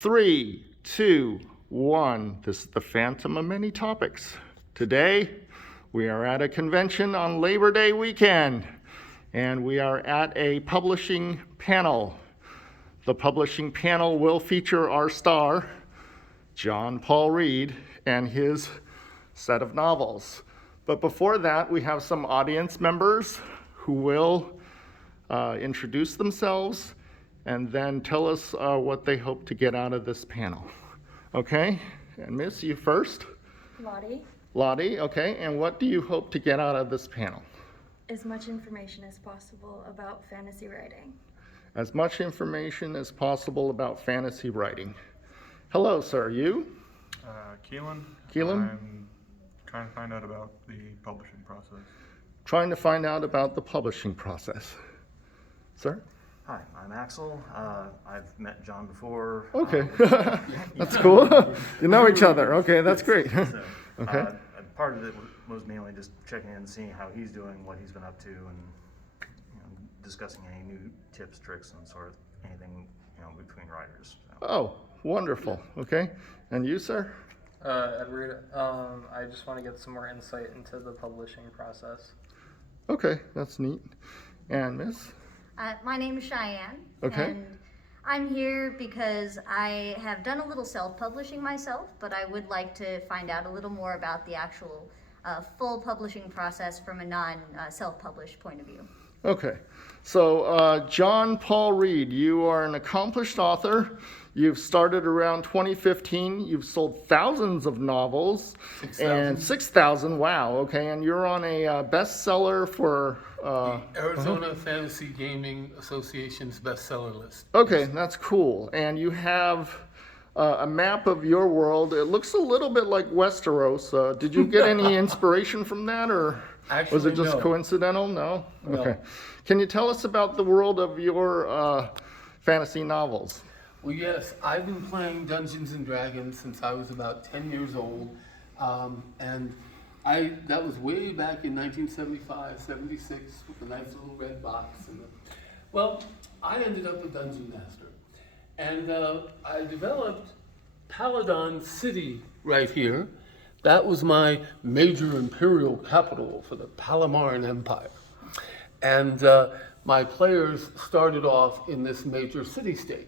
Three, two, one. This is the Phantom of Many Topics. Today, we are at a convention on Labor Day weekend, and we are at a publishing panel. The publishing panel will feature our star, Paul Ried, and his set of novels. But before that, we have some audience members who will introduce themselves and then tell us what they hope to get out of this panel. Okay, and Miss, you first. Lottie, okay, and what do you hope to get out of this panel? As much information as possible about fantasy writing. As much information as possible about fantasy writing. Hello, sir, you? Keelan. Keelan? I'm trying to find out about the publishing process. Trying to find out about the publishing process. Sir? Hi, I'm Axel. I've met John before. Okay, that's cool. You know each other. Okay, that's great. So, Okay. Part of it was mainly just checking in and seeing how he's doing, what he's been up to, and discussing any new tips, tricks, and sort of anything between writers. So. Oh, wonderful. Okay, and you, sir? Edward, I just want to get some more insight into the publishing process. Okay, that's neat. And Miss? My name is Cheyenne, Okay. and I'm here because I have done a little self-publishing myself, but I would like to find out a little more about the actual full publishing process from a non-self-published point of view. Okay, so Paul Ried, you are an accomplished author. You've started around 2015. You've sold thousands of novels. 6,000. And 6,000, wow, okay. And you're on a bestseller for... The Arizona Fantasy Gaming Association's bestseller list. Okay, that's cool. And you have a map of your world. It looks a little bit like Westeros. Did you get any inspiration from that, or was it Actually, just no. coincidental? No? No. Okay. Can you tell us about the world of your fantasy novels? Well, yes, I've been playing Dungeons and Dragons since I was about 10 years old, and that was way back in 1975, 76, with a nice little red box. Well, I ended up a dungeon master, and I developed Paladon City right here. That was my major imperial capital for the Palamarn Empire, and my players started off in this major city-state.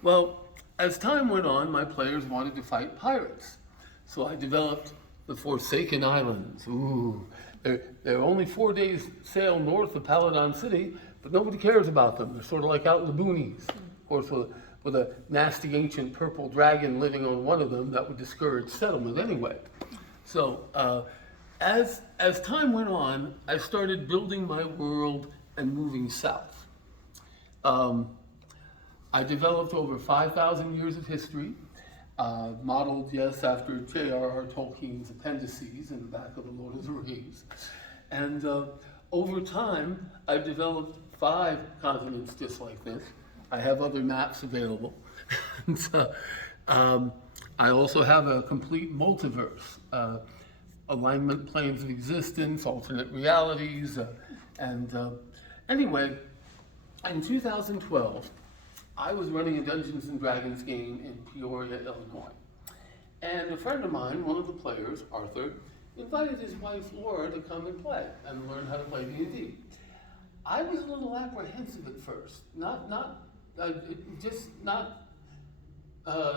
Well, as time went on, my players wanted to fight pirates. So I developed the Forsaken Islands. Ooh, they're only 4 days sail north of Paladon City, but nobody cares about them. They're sort of like out in the boonies. Of course, with a nasty ancient purple dragon living on one of them, that would discourage settlement anyway. So as time went on, I started building my world and moving south. I developed over 5,000 years of history, modeled, yes, after J.R.R. Tolkien's appendices in the back of the Lord of the Rings. And over time, I've developed 5 continents just like this. I have other maps available. And, I also have a complete multiverse, alignment planes of existence, alternate realities, anyway, in 2012, I was running a Dungeons and Dragons game in Peoria, Illinois. And a friend of mine, one of the players, Arthur, invited his wife Laura to come and play and learn how to play D&D. I was a little apprehensive at first, not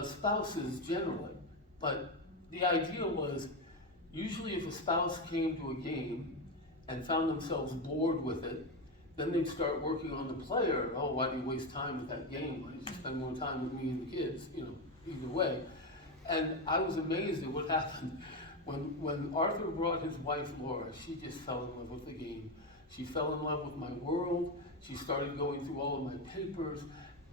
spouses generally, but the idea was usually if a spouse came to a game and found themselves bored with it, then they'd start working on the player. Oh, why do you waste time with that game? Why don't you spend more time with me and the kids? Either way. And I was amazed at what happened. When Arthur brought his wife, Laura, she just fell in love with the game. She fell in love with my world. She started going through all of my papers.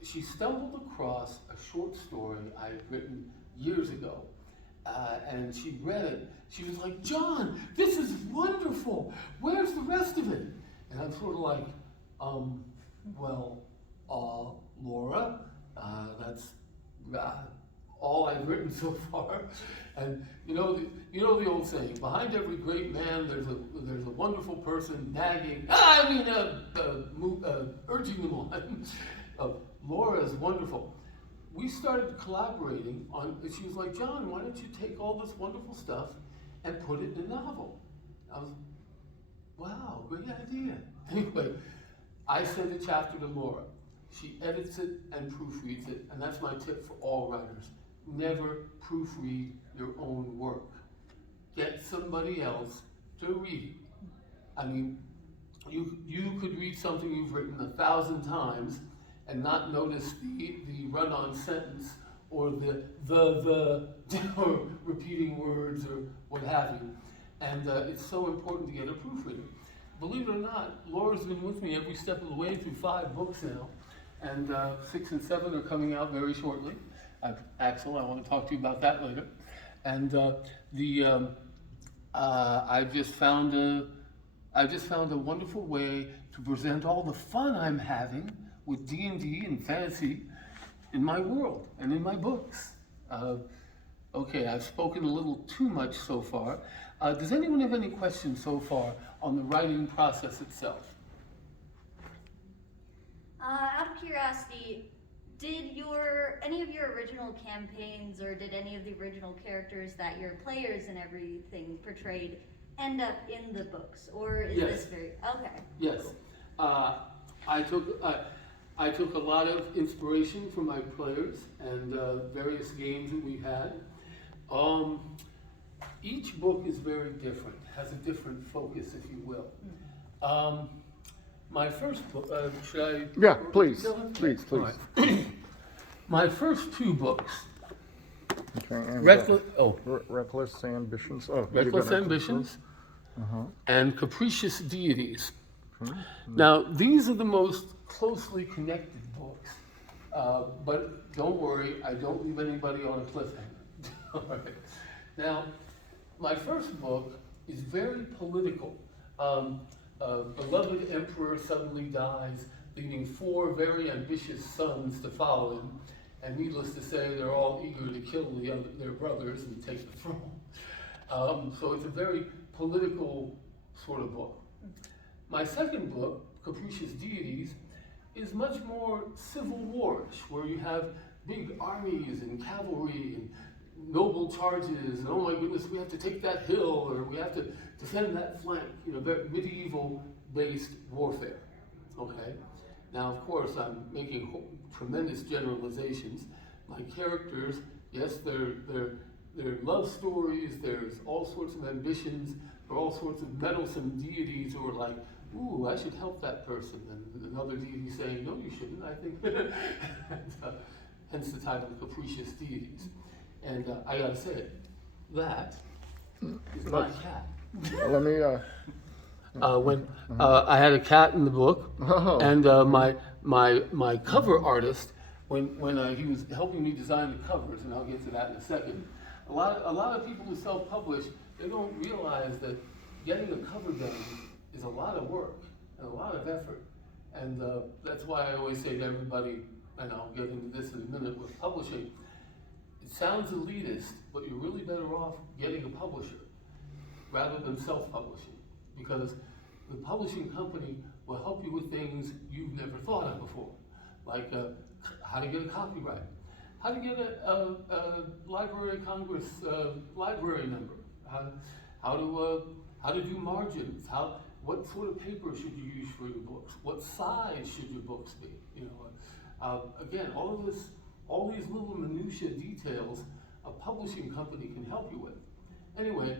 She stumbled across a short story I had written years ago. And she read it. She was like, "John, this is wonderful. Where's the rest of it?" And I'm sort of like, Laura, that's all I've written so far. And you know the old saying: behind every great man, there's a wonderful person nagging. Urging them on. Laura is wonderful. we started collaborating on, and she was like, John, why don't you take all this wonderful stuff and put it in a novel? I was, wow, great idea. Anyway, I send a chapter to Laura. She edits it and proofreads it, and that's my tip for all writers. Never proofread your own work. Get somebody else to read it. I mean, you could read something you've written 1,000 times and not notice the run-on sentence or the or repeating words or what have you. And it's so important to get a proofreader. Believe it or not, Laura's been with me every step of the way through 5 books now, and 6 and 7 are coming out very shortly. Axel, I want to talk to you about that later. And I've just found a wonderful way to present all the fun I'm having with D&D and fantasy in my world and in my books. Okay, I've spoken a little too much so far. Does anyone have any questions so far on the writing process itself? Out of curiosity, did any of your original campaigns or did any of the original characters that your players and everything portrayed end up in the books, or is Yes. this very okay? Yes, I took a lot of inspiration from my players and various games that we've had. Each book is very different, has a different focus, if you will. My first book, should I? Yeah, please, Go ahead. please. All right. My first 2 books, Okay, and, Reckless Ambitions. Oh, you Reckless got it. Ambitions and Capricious Deities. Now, these are the most closely connected books, but don't worry, I don't leave anybody on a cliffhanger. All right. Now, my first book is very political. A beloved emperor suddenly dies, leaving 4 very ambitious sons to follow him, and needless to say, they're all eager to kill their brothers and take the throne. So it's a very political sort of book. My second book, Capricious Deities, is much more Civil War-ish, where you have big armies and cavalry and noble charges, and oh my goodness, we have to take that hill, or we have to defend that flank, very medieval-based warfare, okay? Now, of course, I'm making tremendous generalizations. My characters, yes, they're love stories, there's all sorts of ambitions, there are all sorts of meddlesome deities who are like, ooh, I should help that person, and another deity saying, no, you shouldn't, I think. Hence the title, Capricious Deities. And I gotta say it, that is my cat. Let me, When I had a cat in the book, Oh. and my cover artist, when he was helping me design the covers, and I'll get to that in a second, a lot of people who self-publish, they don't realize that getting a cover done is a lot of work and a lot of effort. And that's why I always say to everybody, and I'll get into this in a minute with publishing, it sounds elitist, but you're really better off getting a publisher rather than self-publishing, because the publishing company will help you with things you've never thought of before, like how to get a copyright, how to get a Library of Congress library number, how to do margins, what sort of paper should you use for your books, what size should your books be, again, all these little minutiae details a publishing company can help you with. Anyway,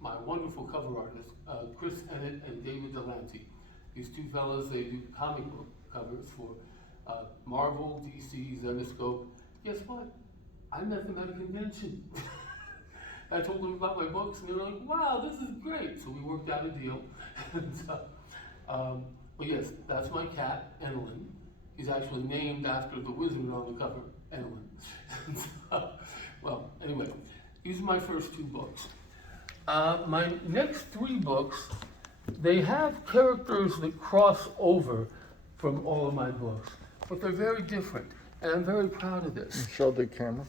my wonderful cover artists, Chris Ennett and David Delante. These 2 fellas, they do comic book covers for Marvel, DC, Zenescope. Guess what? I met them at a convention. I told them about my books, and they were like, wow, this is great. So we worked out a deal. But yes, that's my cat, Enelin. He's actually named after the wizard on the cover, Enelin. Well, anyway, these are my first 2 books. My next 3 books, they have characters that cross over from all of my books, but they're very different, and I'm very proud of this. show the camera.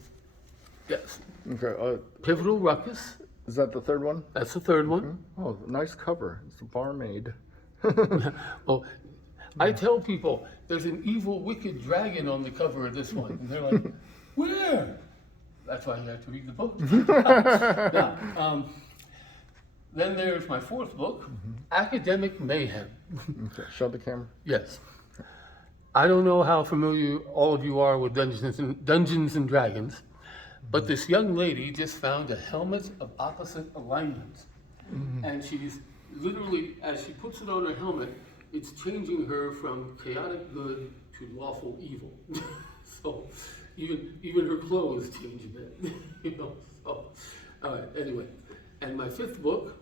Yes. Okay, Pivotal Ruckus, is that the 3rd one? that's the 3rd one. Oh, nice cover. It's a barmaid. Well, I tell people, there's an evil, wicked dragon on the cover of this one. And they're like, where? That's why you have to read the book. Now, then there's my fourth book, Academic Mayhem. Okay, show the camera. Yes. I don't know how familiar all of you are with Dungeons and Dragons, but this young lady just found a helmet of opposite alignment. And she's literally, as she puts it on her helmet, it's changing her from chaotic good to lawful evil. So even her clothes change a bit. You know. So, all right, anyway. And my fifth book,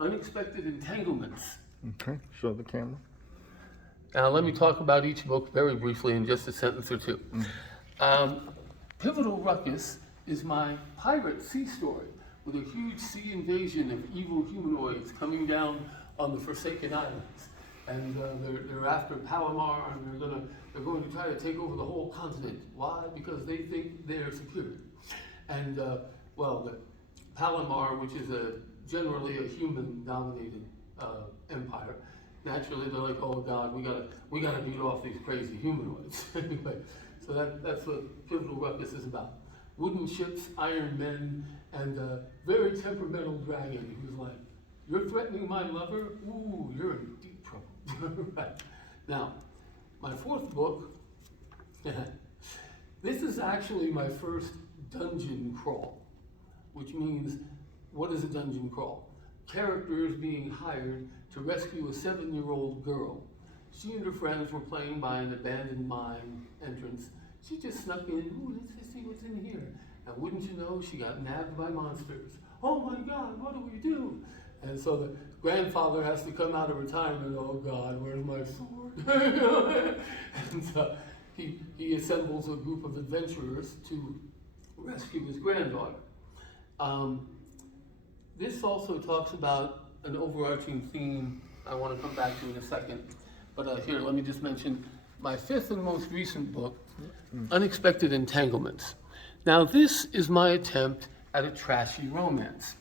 Unexpected Entanglements. Okay, show the camera. Now, let me talk about each book very briefly in just a sentence or two. Pivotal Ruckus is my pirate sea story with a huge sea invasion of evil humanoids coming down on the Forsaken Islands. And they're after Palomar, and they're going to try to take over the whole continent. Why? Because they think they're superior. And, well, the Palomar, which is generally a human-dominated empire, naturally they're like, oh God, we gotta beat off these crazy humanoids. Anyway, so that's what Pivotal Ruckus is about. Wooden ships, iron men, and a very temperamental dragon who's like, you're threatening my lover? Ooh, you're in deep trouble. Right. Now, my fourth book, this is actually my first dungeon crawl, which means, what is a dungeon crawl? Characters being hired to rescue a 7-year-old girl. She and her friends were playing by an abandoned mine entrance. She just snuck in, ooh, let's just see what's in here. And wouldn't you know, she got nabbed by monsters. Oh my God, what do we do? And so the grandfather has to come out of retirement, oh God, where's my sword? And so he assembles a group of adventurers to rescue his granddaughter. This also talks about an overarching theme I want to come back to in a second. But here, let me just mention my fifth and most recent book, Unexpected Entanglements. Now, this is my attempt at a trashy romance.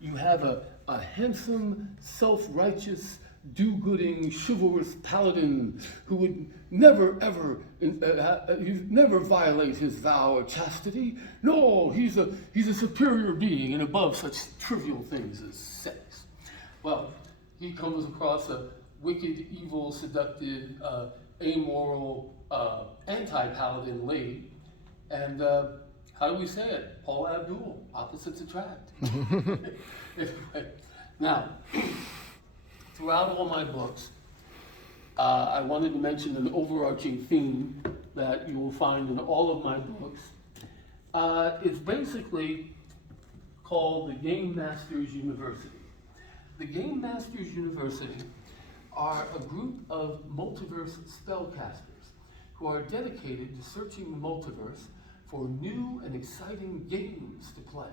You have a handsome, self-righteous, do-gooding, chivalrous paladin who would never, ever, he'd never violate his vow of chastity. No, he's a superior being and above such trivial things as sex. Well, he comes across a wicked, evil, seductive, amoral, anti-paladin lady, and how do we say it? Paul Abdul, opposites attract. Anyway, now, throughout all my books, I wanted to mention an overarching theme that you will find in all of my books. It's basically called the Game Masters University. The Game Masters University are a group of multiverse spellcasters who are dedicated to searching the multiverse for new and exciting games to play.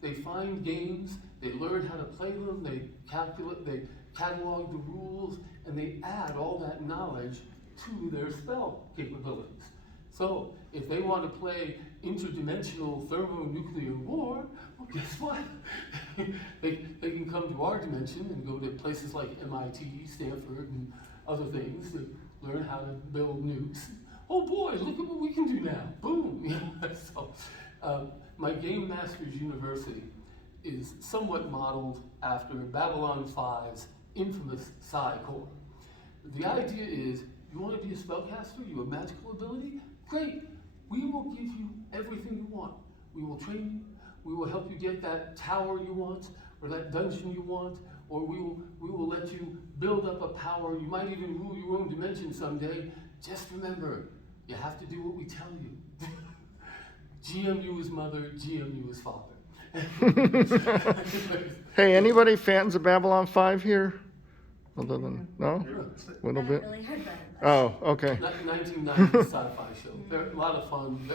They find games, they learn how to play them, they catalog the rules, and they add all that knowledge to their spell capabilities. So if they want to play interdimensional thermonuclear war, well, guess what? they can come to our dimension and go to places like MIT, Stanford, and other things to learn how to build nukes. Oh boy, look at what we can do now. Boom. So, my Game Masters University is somewhat modeled after Babylon 5's infamous Psi-Core. The idea is, you want to be a spellcaster, you have magical ability? Great, we will give you everything you want. We will train you, we will help you get that tower you want, or that dungeon you want, or we will let you build up a power. You might even rule your own dimension someday. Just remember, you have to do what we tell you. GMU is mother, GMU is father. Hey, anybody fans of Babylon 5 here? Other than, no? A little I bit? haven't really heard about it. Oh, okay. 1990s sci-fi show. They're a lot of fun,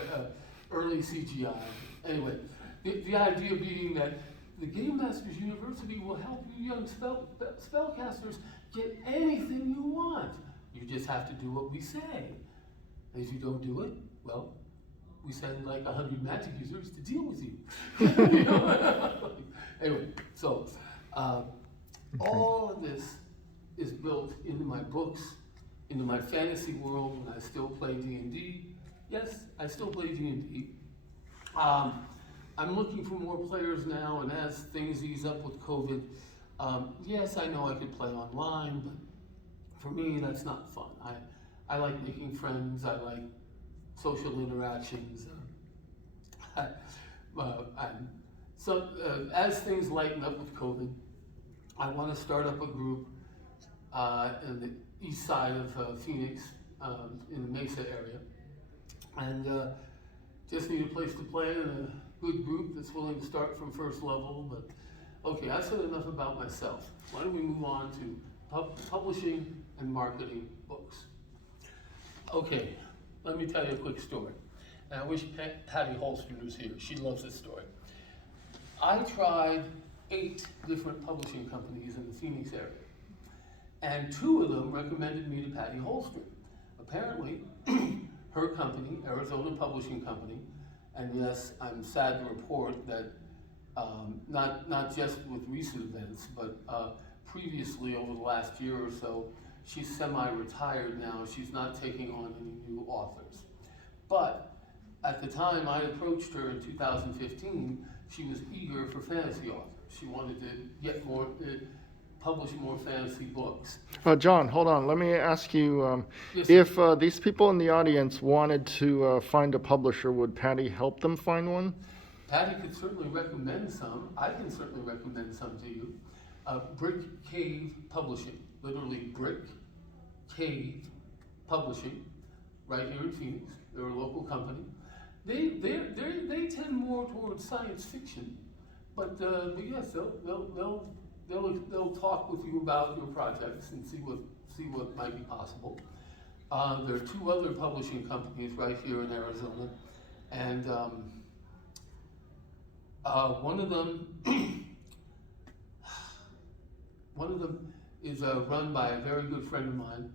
early CGI. Anyway, the idea being that the Game Masters University will help you young spellcasters get anything you want. You just have to do what we say. And if you don't do it, well, we send like 100 magic users to deal with you. You know? Anyway, so all of this is built into my books, into my fantasy world when I still play D&D. Yes, I still play D&D. I'm looking for more players now, and as things ease up with COVID, yes, I know I could play online, but for me, that's not fun. I like making friends, I like social interactions. As things lighten up with COVID, I want to start up a group in the east side of Phoenix, in the Mesa area, and just need a place to play and a good group that's willing to start from first level. But okay, I've said enough about myself. Why don't we move on to publishing and marketing books? Okay, let me tell you a quick story. And I wish Patti Hultstrand was here. She loves this story. I tried 8 different publishing companies in the Phoenix area, and 2 of them recommended me to Patti Hultstrand. Apparently, her company, Arizona Publishing Company, and yes, I'm sad to report that not just with recent events, but previously over the last year or so, she's semi-retired now. She's not taking on any new authors. But at the time I approached her in 2015, she was eager for fantasy authors. She wanted to get more, publish more fantasy books. John, hold on. Let me ask you, Yes, if these people in the audience wanted to find a publisher, would Patty help them find one? Patty could certainly recommend some. I can certainly recommend some to you. Brick Cave Publishing, literally Brick Cave Publishing, right here in Phoenix. They're a local company. They tend more towards science fiction, but yes, they'll talk with you about your projects and see what might be possible. There are 2 other publishing companies right here in Arizona, and one of them is run by a very good friend of mine,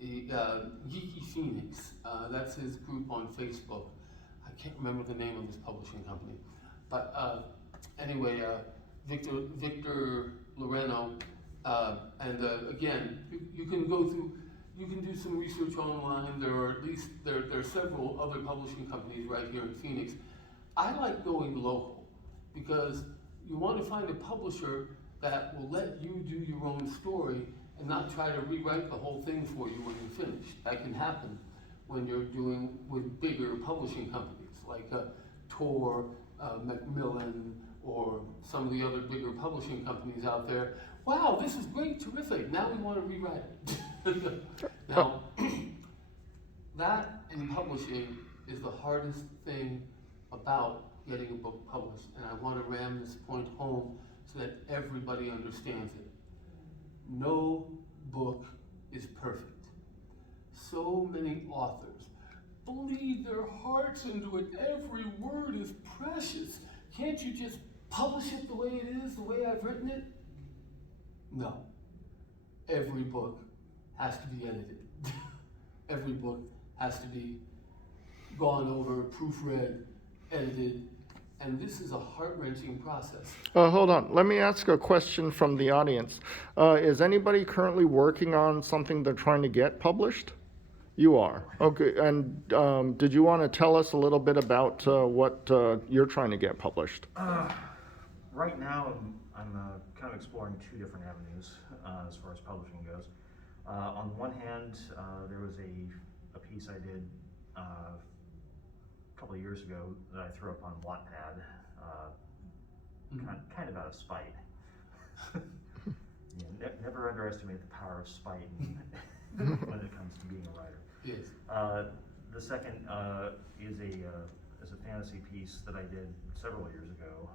Geeky Phoenix. That's his group on Facebook. I can't remember the name of his publishing company, but anyway, Victor Loreno, and again, you can go through. You can do some research online. There are several other publishing companies right here in Phoenix. I like going local because you want to find a publisher that will let you do your own story and not try to rewrite the whole thing for you when you're finished. That can happen when you're doing with bigger publishing companies like Tor, Macmillan, or some of the other bigger publishing companies out there. Wow, this is great, terrific. Now we want to rewrite it. Now, that in publishing is the hardest thing about getting a book published, and I want to ram this point home so that everybody understands it. No book is perfect. So many authors bleed their hearts into it. Every word is precious. Can't you just publish it the way it is, the way I've written it? No. Every book has to be edited. Every book has to be gone over, proofread, edited, and this is a heart-wrenching process. Hold on. Let me ask a question from the audience. Is anybody currently working on something they're trying to get published? You are. Okay. And did you want to tell us a little bit about what you're trying to get published? Right now, I'm kind of exploring 2 different avenues as far as publishing goes. On the one hand, there was a piece I did a couple of years ago that I threw up on Wattpad, kind of out of spite. Never underestimate the power of spite when it comes to being a writer. Yes. The second is a fantasy piece that I did several years ago.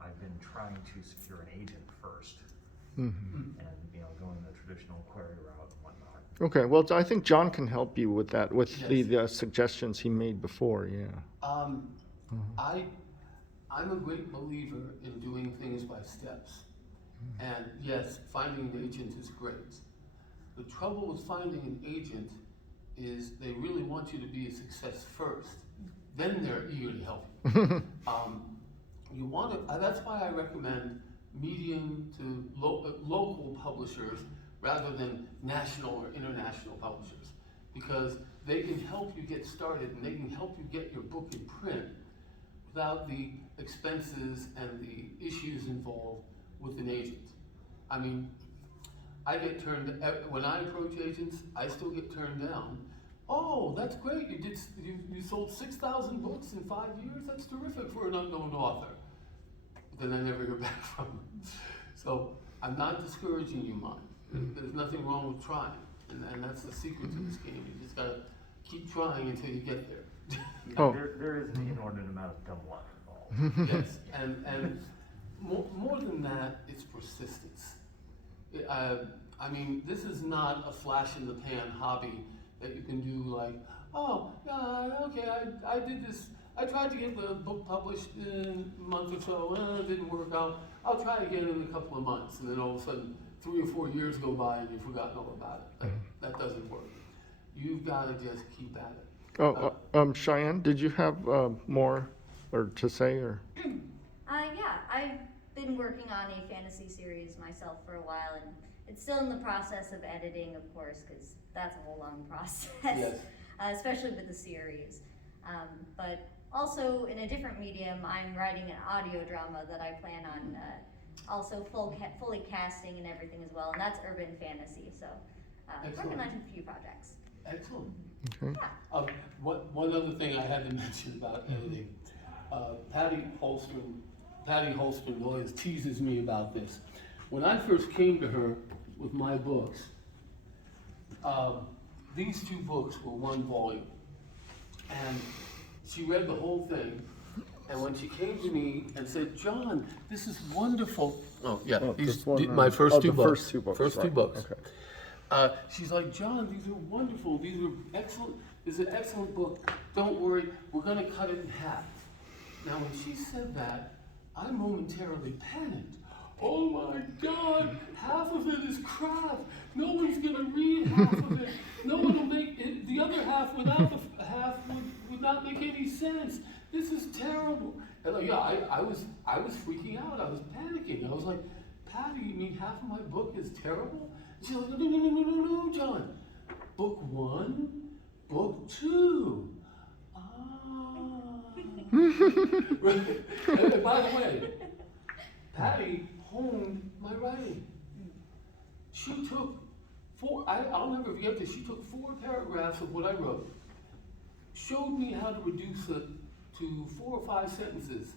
I've been trying to secure an agent first, and going the traditional query route and whatnot. Okay. Well, I think John can help you with that, with Yes. the suggestions he made before. Yeah. I'm a great believer in doing things by steps. And yes, finding an agent is great. The trouble with finding an agent is they really want you to be a success first. Then they're eager to help you. You want to, that's why I recommend medium to local publishers rather than national or international publishers, because they can help you get started and they can help you get your book in print without the expenses and the issues involved with an agent. I mean, when I approach agents, I still get turned down. Oh, that's great, you sold 6,000 books in 5 years? That's terrific for an unknown author. But then I never hear back from them. So I'm not discouraging you, Mike. There's nothing wrong with trying. And that's the secret to this game. You just gotta keep trying until you get there. Oh. There is an inordinate amount of dumb luck involved. Yes, and more than that, it's persistence. I mean, this is not a flash in the pan hobby that you can do like, oh, okay, I did this. I tried to get the book published in a month or so, it didn't work out. I'll try again in a couple of months, and then all of a sudden, 3 or 4 years go by and you've forgotten all about it. That doesn't work. You've got to just keep at it. Oh, Cheyenne, did you have more or to say or? Yeah, I've been working on a fantasy series myself for a while, and it's still in the process of editing, of course, because that's a whole long process, Yes. Especially with the series. But also in a different medium, I'm writing an audio drama that I plan on also fully casting and everything as well, and that's urban fantasy. So working on a few projects. Excellent. Okay. Yeah. One other thing I had to mention about editing, Patti Hultstrand always teases me about this. When I first came to her with my books, these 2 books were 1 volume, and she read the whole thing, and when she came to me and said, John, this is wonderful. Oh, yeah, my first 2 books. First 2 books. First 2 right. books. Okay. She's like, John, these are wonderful. These are excellent. This is an excellent book. Don't worry, we're going to cut it in half. Now, when she said that, I momentarily panicked. Oh my God, half of it is crap. No one's going to read half of it. No one will make it. The other half without the half would not make any sense. This is terrible. And yeah, I was freaking out. I was panicking. I was like, Patti, you mean half of my book is terrible? She's like, no, John. Book 1, book 2. Right. And by the way, Patti honed my writing. She took 4, I'll never forget this, she took 4 paragraphs of what I wrote, showed me how to reduce it to 4 or 5 sentences.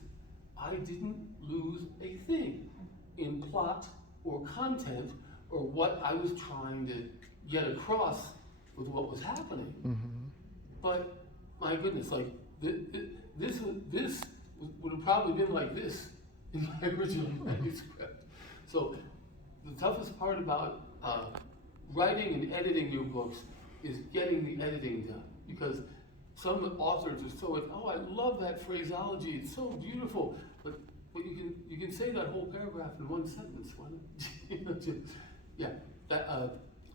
I didn't lose a thing in plot or content or what I was trying to get across with what was happening. Mm-hmm. But my goodness, like this would have probably been like this in my original manuscript. So the toughest part about writing and editing your books is getting the editing done, because some authors are so, oh, I love that phraseology, it's so beautiful, but you can say that whole paragraph in 1 sentence.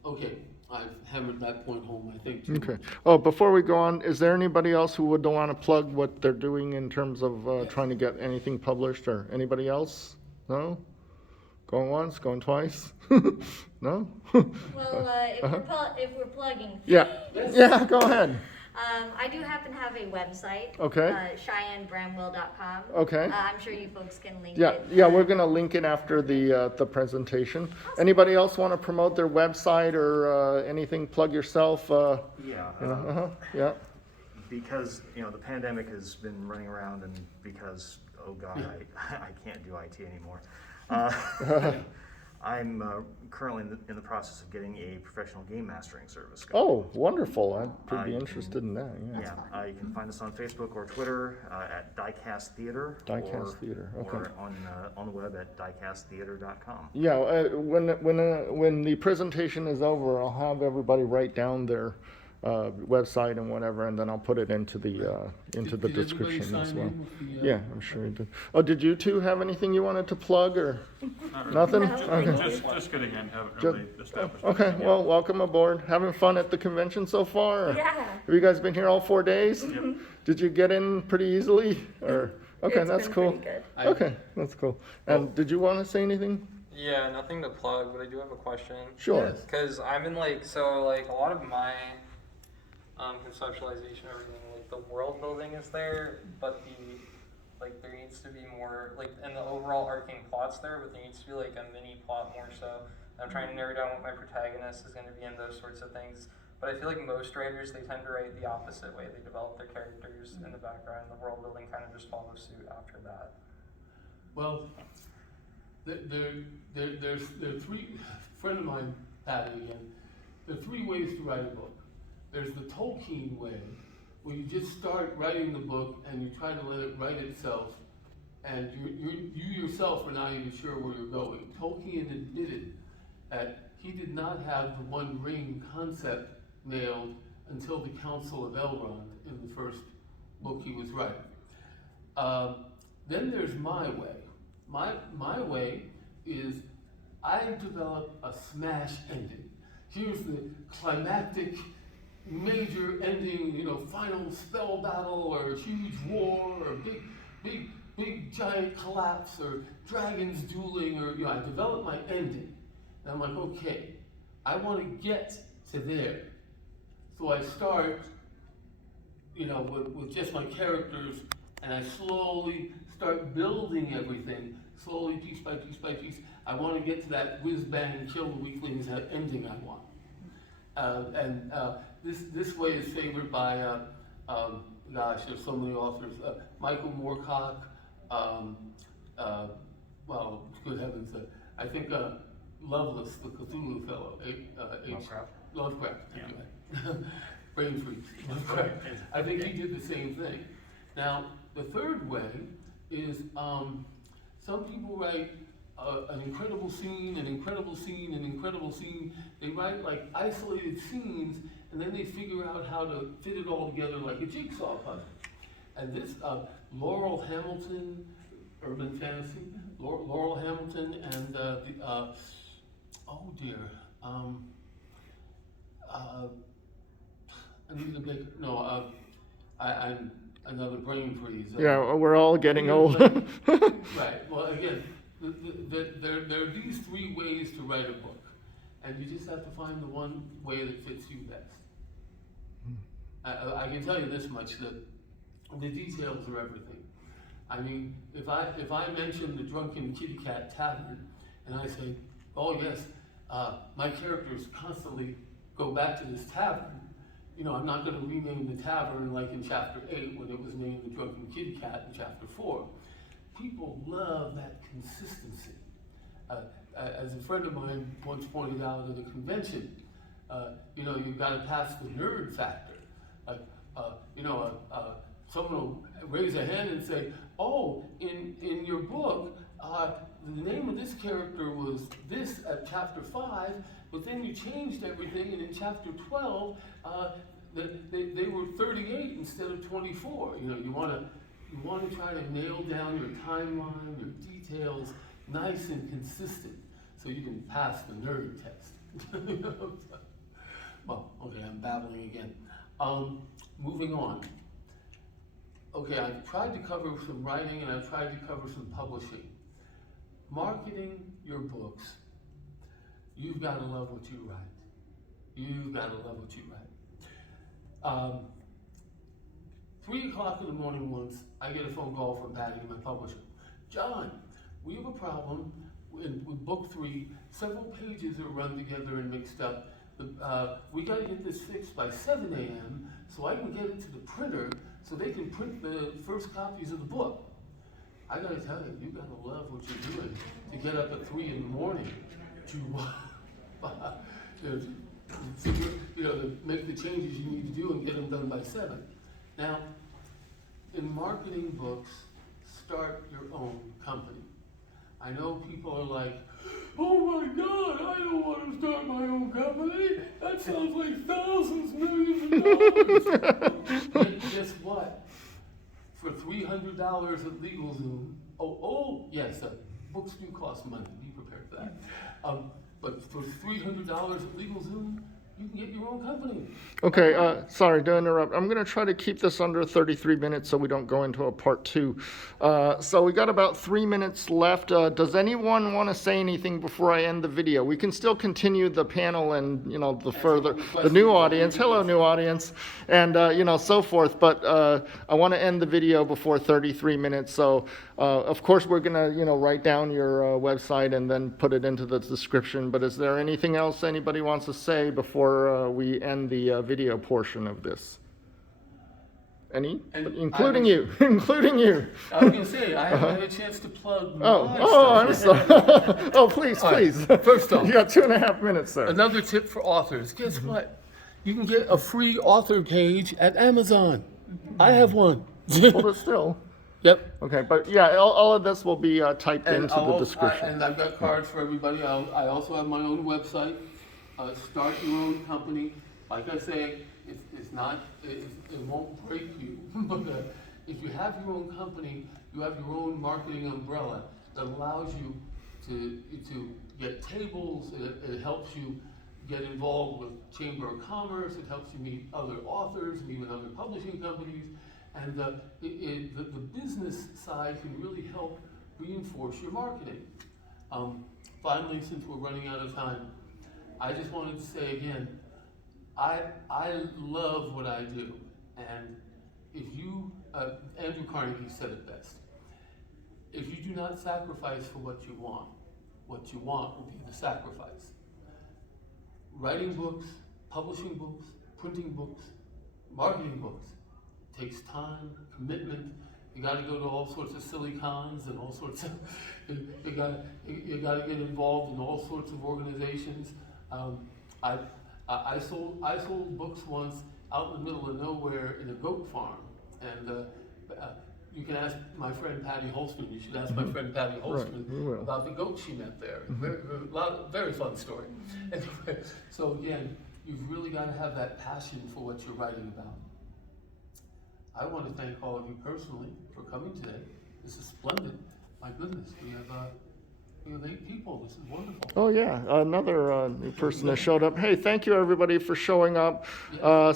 Okay, I've hammered that point home, I think. Too. Okay. Oh, before we go on, is there anybody else who would want to plug what they're doing in terms of trying to get anything published, or anybody else? No? Going once, going twice? No? Well, if we're plugging, Yeah. Yeah, go ahead. I do happen to have a website. Okay. CheyenneBramwell.com. Okay. I'm sure you folks can link Yeah, it. yeah, we're gonna link it after the presentation. Anybody else want to promote their website or anything? Plug yourself. Yeah. Yeah. Because, the pandemic has been running around, and because, oh God, I can't do IT anymore. I'm currently in the process of getting a professional game mastering service going. Oh, wonderful! I'd be interested in that. Yeah. You can find us on Facebook or Twitter at Diecast Theater. Diecast Theater, okay. Or on the web at diecasttheater.com. Yeah. When the presentation is over, I'll have everybody write down their website and whatever, and then I'll put it into the Did description everybody as sign well. in with the, Yeah, I'm sure you did. Oh, did you two have anything you wanted to plug or nothing? Okay. Just getting in, haven't Just- really established. Okay, anything yet. well, welcome aboard. Having fun at the convention so far? Or Yeah. Have you guys been here all 4 days? Yep. Did you get in pretty easily? Or Okay, It's that's been cool. pretty good. Okay, that's cool. And did you want to say anything? Yeah, nothing to plug, but I do have a question. Sure. Yes. Because I'm in like, so like a lot of my conceptualization, everything, like the world building is there, but like there needs to be more, like, and the overall arcing plot's there, but there needs to be like a mini plot more so. I'm trying to narrow down what my protagonist is going to be and those sorts of things. But I feel like most writers, they tend to write the opposite way. They develop their characters in the background, and the world building kind of just follows suit after that. Well, there's three, friend of mine, Patty again, there are three ways to write a book. There's the Tolkien way, where you just start writing the book and you try to let it write itself, and you yourself are not even sure where you're going. Tolkien admitted that he did not have the One Ring concept nailed until the Council of Elrond in the first book he was writing. Then there's my way. My way is I develop a smash ending. Here's the climactic major ending, final spell battle or a huge war or big giant collapse or dragons dueling or, I develop my ending. And I'm like, okay, I want to get to there. So I start, with just my characters, and I slowly start building everything, slowly, piece by piece by piece. I want to get to that whiz-bang, kill the weaklings, that ending I want. This way is favored by, there's so many authors. Michael Moorcock, well, good heavens, I think Lovelace, the Cthulhu fellow, Lovecraft. Anyway. Brain freeze. Lovecraft. I think he did the same thing. Now, the third way is some people write an incredible scene, an incredible scene, an incredible scene. They write like isolated scenes, and then they figure out how to fit it all together like a jigsaw puzzle. And this Laurel Hamilton, urban fantasy, Laurel Hamilton, and I'm another brain freeze. Yeah, we're all getting old. Right. Well, again, there are these three ways to write a book, and you just have to find the one way that fits you best. I can tell you this much, that the details are everything. I mean, if I mention the Drunken Kitty Cat Tavern, and I say, oh yes, my characters constantly go back to this tavern, I'm not going to rename the tavern like in chapter 8 when it was named the Drunken Kitty Cat in chapter 4. People love that consistency. As a friend of mine once pointed out at a convention, you've got to pass the nerd factor. Like, someone will raise a hand and say, oh, in your book, the name of this character was this at chapter 5, but then you changed everything, and in chapter 12, they were 38 instead of 24. You want to try to nail down your timeline, your details, nice and consistent, so you can pass the nerd test. Well, okay, I'm babbling again. Moving on. Okay, I've tried to cover some writing and I've tried to cover some publishing. Marketing your books, you've got to love what you write. You've got to love what you write. 3 o'clock in the morning once, I get a phone call from Patty, my publisher. John, we have a problem with book 3. Several pages are run together and mixed up. We got to get this fixed by 7 a.m. so I can get it to the printer so they can print the first copies of the book. I got to tell you, you got to love what you're doing to get up at 3 in the morning to make the changes you need to do and get them done by 7. Now, in marketing books, start your own company. I know people are like, oh my God, I don't want to start my own company. That sounds like thousands, millions of dollars. But guess what? For $300 at LegalZoom, yes, books do cost money. Be prepared for that. But for $300 at LegalZoom, you can get your own company. Okay, sorry to interrupt. I'm going to try to keep this under 33 minutes so we don't go into a part two. So we got about 3 minutes left. Does anyone want to say anything before I end the video? We can still continue the panel and, the new audience, hello new audience, and, so forth. But I want to end the video before 33 minutes. So, of course, we're going to, write down your website and then put it into the description. But is there anything else anybody wants to say before we end the video portion of this? Including you. I was going to say, I haven't had a chance to plug my I'm sorry. Oh, please. First off, You got 2.5 minutes, sir. another tip for authors. Guess what? You can get a free author page at Amazon. I have one. Well, but still. Yep. Okay, but yeah, all of this will be typed into the I'll- description. and I've got cards for everybody. I also have my own website. Start your own company. Like I say, it won't break you. But if you have your own company, you have your own marketing umbrella that allows you to get tables. It helps you get involved with Chamber of Commerce. It helps you meet other authors, meet with other publishing companies. And the business side can really help reinforce your marketing. Finally, since we're running out of time, I just wanted to say again, I love what I do. And if you, Andrew Carnegie said it best, if you do not sacrifice for what you want will be the sacrifice. Writing books, publishing books, printing books, marketing books takes time, commitment. You got to go to all sorts of silly cons and all sorts of. You got to get involved in all sorts of organizations. I sold books once out in the middle of nowhere in a goat farm, and you can ask my friend Patti Hultstrand. You should ask my friend Patti Hultstrand we will. about the goat she met there. Very fun story. Anyway, so again, you've really got to have that passion for what you're writing about. I want to thank all of you personally for coming today. This is splendid. My goodness, we have 8 people. This is wonderful. Oh, yeah, another new person that showed up. Hey, thank you, everybody, for showing up.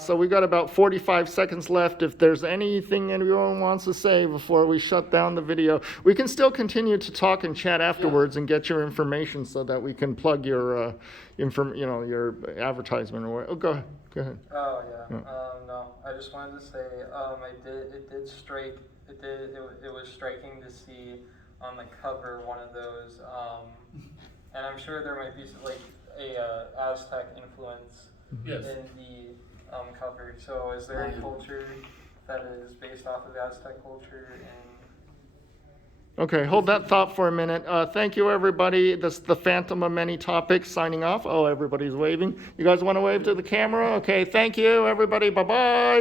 So we got about 45 seconds left. If there's anything anyone wants to say before we shut down the video, we can still continue to talk and chat afterwards and get your information so that we can plug your, your advertisement or what. Oh, go ahead. Oh yeah. No, I just wanted to say it was striking to see on the cover one of those, and I'm sure there might be like a Aztec influence Yes. in the cover. So is there a culture that is based off of Aztec culture? Okay, hold that thought for a minute. Thank you, everybody. This is the Phantom of Many Topics signing off. Oh, everybody's waving. You guys want to wave to the camera? Okay, thank you, everybody. Bye-bye.